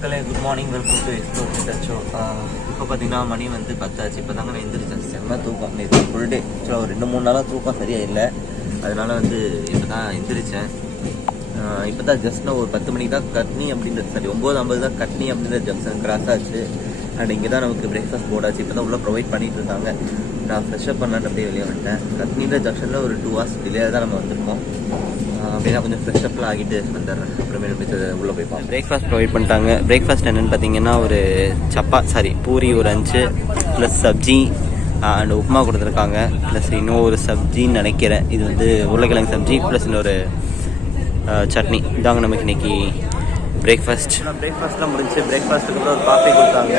மக்களே good morning, welcome to explore with. இப்போ பார்த்தீங்கன்னா மணி வந்து 10 ஆச்சு. இப்போ தாங்க நான் எந்திரிச்சேன். செம்ம தூக்கம் நேற்று ஃபுல் டே. ஆக்சுவலாக ஒரு 2-3 நாளாக தூக்கம் சரியாக இல்லை. அதனால் வந்து இப்போ தான் எந்திரிச்சேன். இப்போ தான் ஜஸ்ட் நான் ஒரு 10 மணிக்கு தான் கட்னி அப்படின்றது, சரி 9:50 தான் கட்னி அப்படின்ற ஜங்ஷன் கிராஸ் ஆச்சு. அண்ட் இங்கே தான் நமக்கு பிரேக்ஃபாஸ்ட் போர்டாச்சு. இப்போ தான் உள்ளே ப்ரொவைட் பண்ணிகிட்டு இருக்காங்க. நான் ஃப்ரெஷ்அப் பண்ணலான்னு அப்படியே வெளியே வந்துட்டேன். கட்னின்ற ஜங்ஷனில் ஒரு 2 hours டிலே தான் நம்ம வந்திருக்கோம். அப்படின்னா கொஞ்சம் ஃப்ரெஷ்அப்லாம் ஆகிட்டு வந்துடுறேன். அப்புறமேட்டு உள்ளே போய் பார்ப்போம். பிரேக்ஃபாஸ்ட் ப்ரொவைட் பண்ணிட்டாங்க. பிரேக்ஃபாஸ்ட் என்னென்னு பார்த்தீங்கன்னா ஒரு பூரி ஒரு 5 ப்ளஸ் சப்ஜி அண்ட் உப்புமா கொடுத்துருக்காங்க. ப்ளஸ் இன்னும் ஒரு சப்ஜின்னு நினைக்கிறேன். இது வந்து உருளைக்கிழங்கு சப்ஜி ப்ளஸ் இன்னொரு சட்னி. இதாங்க நமக்கு இன்றைக்கி பிரேக்ஃபாஸ்ட்லாம் முடிஞ்சு. பிரேக்ஃபாஸ்ட்டுக்கு அப்புறம் ஒரு காஃபி கொடுத்தாங்க.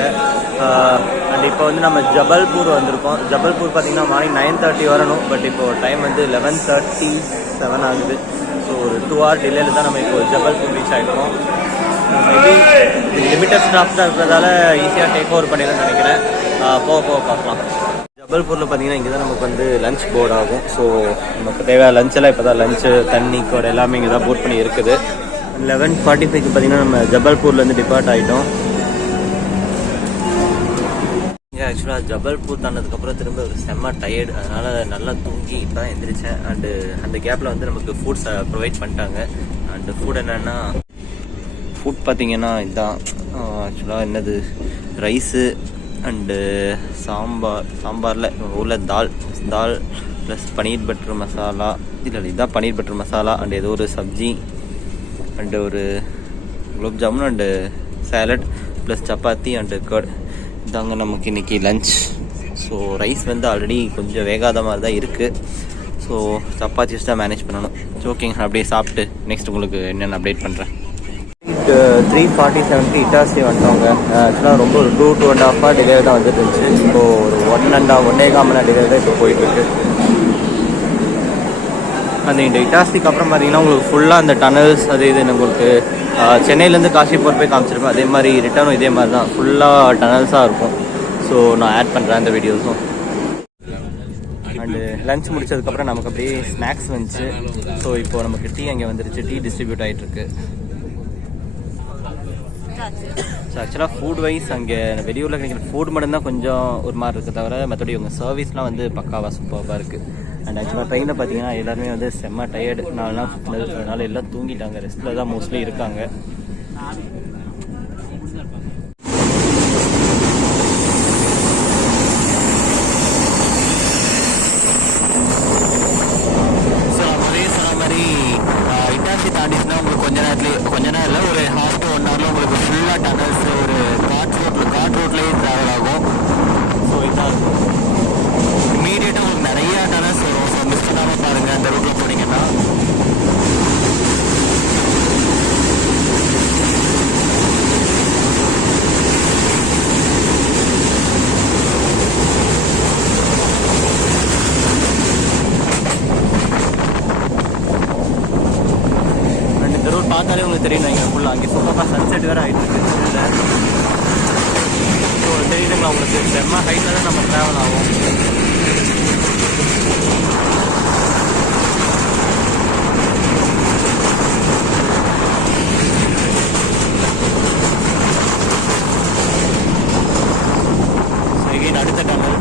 அண்ட் இப்போ வந்து நம்ம ஜபல்பூர் வந்திருக்கோம். ஜபல்பூர் பார்த்திங்கன்னா மார்னிங் 9:30 வரணும். பட் இப்போது டைம் வந்து 11:37 ஆகுது. ஸோ ஒரு 2 hour டிலேயில் தான் நம்ம இப்போ ஜபல்பூர் ரீச் ஆகிருக்கோம். மேபி லிமிட்டட் ஸ்டாஃப் தான் இருக்கிறதால ஈஸியாக டேக் ஓவர் பண்ணிடலாம்னு நினைக்கிறேன். போக பார்க்கலாம். ஜபல்பூரில் பார்த்தீங்கன்னா இங்கே தான் நமக்கு வந்து லஞ்ச் போர்ட் ஆகும். ஸோ நமக்கு தேவையான லஞ்செல்லாம் இப்போ தான் லஞ்சு தண்ணி கூட எல்லாமே இங்கே தான் போர்ட் பண்ணி இருக்குது. 11:45க்கு பார்த்தீங்கன்னா நம்ம ஜபல்பூர்லேருந்து டிபார்ட் ஆகிட்டோம். ஆக்சுவலாக ஜபல்பூர் தாண்டதுக்கப்புறம் திரும்ப ஒரு செம்ம டயர்டு. அதனால் நல்லா தூங்கி இப்போ தான் எந்திரிச்சேன். அண்டு அந்த கேப்பில் வந்து நமக்கு ஃபுட்ஸ் ப்ரொவைட் பண்ணிட்டாங்க. அண்டு ஃபுட் என்னென்னா ஃபுட் பார்த்திங்கன்னா இதுதான். ஆக்சுவலாக என்னது ரைஸு அண்டு சாம்பாரில் உள்ள தால் ப்ளஸ் பன்னீர் பட்டர் மசாலா. இல்லை இதுதான் பன்னீர் பட்டர் மசாலா. அண்டு ஏதோ ஒரு சப்ஜி அண்டு ஒரு gulab jamun and salad plus chapati and curd. இதாங்க நமக்கு இன்றைக்கி லஞ்ச். ஸோ ரைஸ் வந்து ஆல்ரெடி கொஞ்சம் வேகாத மாதிரி தான் இருக்குது. ஸோ சப்பாத்தி வச்சு தான் மேனேஜ் பண்ணணும். ஓகேங்க, அப்படியே சாப்பிட்டு நெக்ஸ்ட் உங்களுக்கு என்னென்ன அப்டேட் பண்ணுறேன். 3:47க்கு இட்டாசி வந்துட்டவங்க. ஆக்சுவலாக ரொம்ப ஒரு 2-2.5 hour டிலே தான் வந்துட்டு இருந்துச்சு. இப்போது ஒரு 1.5 மணி டிலே தான் இப்போ போயிட்டுருக்கு. அந்த இந்த இட்டாசிக்கு அப்புறம் பார்த்தீங்கன்னா உங்களுக்கு ஃபுல்லாக அந்த டனல்ஸ் அது இதுன்னு உங்களுக்கு சென்னையிலேருந்து காசிப்பூர் போய் காமிச்சிருப்பேன். அதே மாதிரி ரிட்டர்னும் இதே மாதிரி தான் ஃபுல்லாக டனல்ஸாக இருக்கும். ஸோ நான் ஆட் பண்ணுறேன் அந்த வீடியோஸும். அண்டு லஞ்ச் முடிச்சதுக்கப்புறம் நமக்கு அப்படியே ஸ்நாக்ஸ் வந்துச்சு. ஸோ இப்போது நமக்கு டீ அங்கே வந்துருச்சு. டீ டிஸ்ட்ரிபியூட் ஆகிட்டுருக்கு. ஸோ ஆக்சுவலாக ஃபுட் வைஸ் அங்கே வெளியூரில் கிடைக்கிற ஃபுட் மட்டும்தான் கொஞ்சம் ஒரு மாதிரி இருக்குது, தவிர மற்றபடி உங்கள் சர்வீஸ்லாம் வந்து பக்காவாக சூப்பராக இருக்குது. அண்ட் ஆக்சுவலாக ட்ரெயினில் பார்த்தீங்கன்னா எல்லாருமே வந்து செம்ம டயர்டு. 4 நாள் சுற்றினது, அதனால் எல்லாம் தூங்கிட்டாங்க. ரெஸ்ட்டில் தான் மோஸ்ட்லி இருக்காங்க. ஸோ அதே சொன்ன மாதிரி இட்டாசி தாண்டிச்சுன்னா உங்களுக்கு கொஞ்ச நேரம் இல்லை, ஒரு 1/2 to 1 hour உங்களுக்கு ஃபுல்லாக டனல்ஸ் ஒரு காட் ரோட்லேயே ட்ராவல் ஆகும். ஸோ இதான் இமீடியட்டாக உங்களுக்கு நிறையா டனல்ஸ் வரும். ஸோ மிஸ் பண்ணாமல் பாருங்கள் அந்த ரூட்டில் போனீங்கன்னா. இந்த ரூட் பார்த்தாலே உங்களுக்கு தெரியும். இங்கே ஃபுல்லாக அங்கே சூப்பராக சன்செட் வேறு ஆகிட்டு இருக்கு. ஸோ தெரியுதுங்களா உங்களுக்கு, செம்ம ஹைட்டில் தான் நம்ம ட்ராவல் ஆகும். அடுத்த டனல்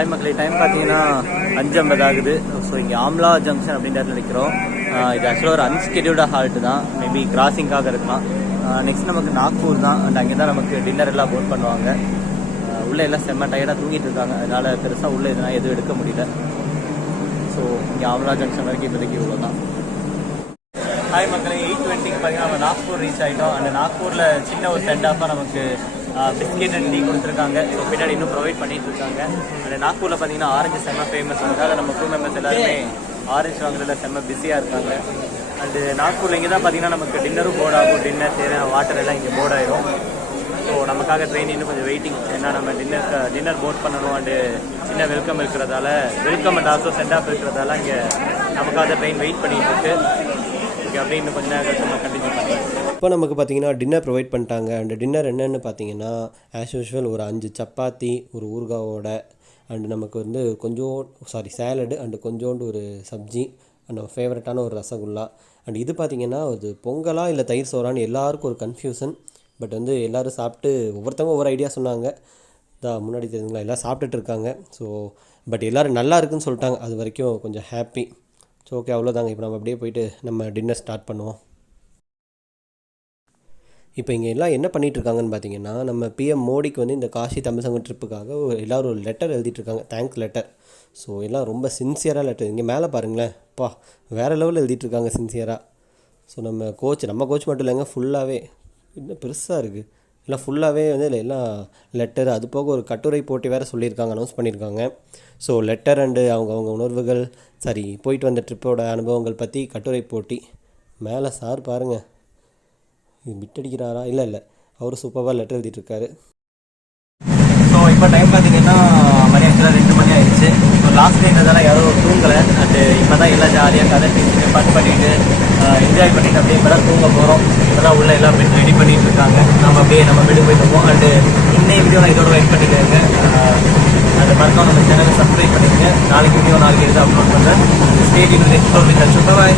ஹாய் மக்களே, டைம் பார்த்தீங்கன்னா 5:50 ஆகுது. ஸோ இங்கே ஆம்லா ஜங்ஷன் அப்படின்ற இடத்துல நிற்கிறோம். இது ஆக்சுவலாக ஒரு அன்ஸ்கெடியூல்டு ஹால்ட்டு தான், மேபி கிராசிங்காக இருக்கலாம். நெக்ஸ்ட் நமக்கு நாக்பூர் தான், அண்ட் அங்கே தான் நமக்கு டின்னர் எல்லாம் போட் பண்ணுவாங்க. உள்ளே எல்லாம் செம்ம டயர்டாக தூங்கிட்டு இருக்காங்க, அதனால் பெருசாக உள்ளே எதுனா எதுவும் எடுக்க முடியல. ஸோ இங்கே ஆம்லா ஜங்ஷன் வரைக்கும் இப்போதைக்கு இவ்வளோ தான். ஹாய் மக்களே, 8:20 பார்த்தீங்கன்னா நம்ம நாக்பூர் ரீச் ஆகிட்டோம். அந்த நாக்பூரில் சின்ன ஒரு சென்ட் ஆஃபாக நமக்கு பிஸ்கெட் அண்ட் டீ கொடுத்துருக்காங்க. ஸோ பின்னாடி இன்னும் ப்ரொவைட் பண்ணிட்டு இருக்காங்க. அந்த நாக்பூரில் பார்த்தீங்கன்னா ஆரஞ்சு செம்ம ஃபேமஸ். அதனால நம்ம க்ரூ மெம்பர்ஸ் எல்லாருமே ஆரஞ்சு வாங்குறதுல செம்ம பிஸியாக இருக்காங்க. அண்டு நாக்பூரில் இங்கே தான் பார்த்தீங்கன்னா நமக்கு டின்னரும் போர்ட் ஆகும். டின்னர் தேவையான வாட்டர் எல்லாம் இங்கே போர்ட் ஆயிரும். ஸோ நமக்காக ட்ரெயின் இன்னும் கொஞ்சம் வெயிட்டிங். ஏன்னா நம்ம டின்னர் போர்ட் பண்ணணும். அண்டு சின்ன வெல்கம் இருக்கிறதால, welcome and also send off இருக்கிறதால இங்கே நமக்காக ட்ரெயின் வெயிட் பண்ணிட்டு இருக்கு. அப்படியே இன்னும் கொஞ்சம் நேரம் நம்ம கண்டினியூ பண்ணி இப்போ நமக்கு பார்த்தீங்கன்னா டின்னர் ப்ரொவைட் பண்ணிட்டாங்க. அண்ட் டின்னர் என்னென்னு பார்த்தீங்கன்னா ஆஸ் யூஷுவல் ஒரு 5 சப்பாத்தி, ஒரு ஊறுகாவோட, அண்டு நமக்கு வந்து சேலடு அண்டு கொஞ்சோண்டு ஒரு சப்ஜி, அண்ட் நம்ம ஃபேவரட்டான ஒரு ரசகுல்லா. அண்ட் இது பார்த்திங்கன்னா அது பொங்கலா இல்லை தயிர் சோறான்னு எல்லாருக்கும் ஒரு கன்ஃபியூஷன். பட் வந்து எல்லோரும் சாப்பிட்டு ஒவ்வொருத்தவங்க ஒவ்வொரு ஐடியா சொன்னாங்க. முன்னாடி தெரிஞ்சுங்களா எல்லாம் சாப்பிட்டுட்டு இருக்காங்க. ஸோ பட் எல்லோரும் நல்லா இருக்குன்னு சொல்லிட்டாங்க. அது வரைக்கும் கொஞ்சம் ஹாப்பி. ஸோ ஓகே, அவ்வளோதாங்க. இப்போ நம்ம அப்படியே போயிட்டு நம்ம டின்னர் ஸ்டார்ட் பண்ணுவோம். இப்போ இங்கே எல்லாம் என்ன பண்ணிகிட்ருக்காங்கன்னு பார்த்தீங்கன்னா, நம்ம பிஎம் மோடிக்கு வந்து இந்த காஷி தமிழ் சங்கம் ட்ரிப்புக்காக எல்லோரும் ஒரு லெட்டர் எழுதிட்டுருக்காங்க, தேங்க்ஸ் லெட்டர். ஸோ எல்லாம் ரொம்ப சின்சியராக லெட்டர். இங்கே மேலே பாருங்களேன், வேறு லெவலில் எழுதிட்டுருக்காங்க சின்சியராக. ஸோ நம்ம கோச் மட்டும் இல்லைங்க, ஃபுல்லாகவே இன்னும் பெருசாக இருக்குது. எல்லாம் ஃபுல்லாகவே வந்து எல்லாம் லெட்டர், அது போக ஒரு கட்டுரை போட்டி வேறு சொல்லியிருக்காங்க, அனௌன்ஸ் பண்ணியிருக்காங்க. ஸோ லெட்டர் அண்டு அவங்க உணர்வுகள், போயிட்டு வந்த ட்ரிப்போட அனுபவங்கள் பற்றி கட்டுரை போட்டி. மேலே சார் பாருங்கள், இது பிட்டடிக்கிறாரா? இல்லை அவர் சூப்பராக லெட்டர் எழுதிட்டுருக்காரு. ஸோ இப்போ டைம் பார்த்தீங்கன்னா மணி ஆக்சுவலாக 2 மணி ஆயிடுச்சு. ஸோ லாஸ்ட் டைம்ன்றதால யாரும் தூங்கலை. அண்டு இப்போ தான் எல்லாம் ஜாலியாக கதை பேசிட்டு ஃபன் பண்ணிவிட்டு என்ஜாய் பண்ணிவிட்டு அப்படியே இப்போ தான் தூங்க போகிறோம். இப்போ தான் உள்ள எல்லாம் பெட் ரெடி பண்ணிகிட்டு இருக்காங்க. நம்ம பெட்டு போயிட்டு இருக்கோம். அண்டு இன்னைய வீடியோ நான் இதோட வெயிட் பண்ணிக்கிறேங்க. அது மறக்காம நம்ம சேனலை சப்ஸ்கிரைப் பண்ணிக்கங்க. நாளைக்கு வீடியோ எடுத்து அப்லோட் பண்ணுறேன். Stay tuned with explore with அச்சு. பை.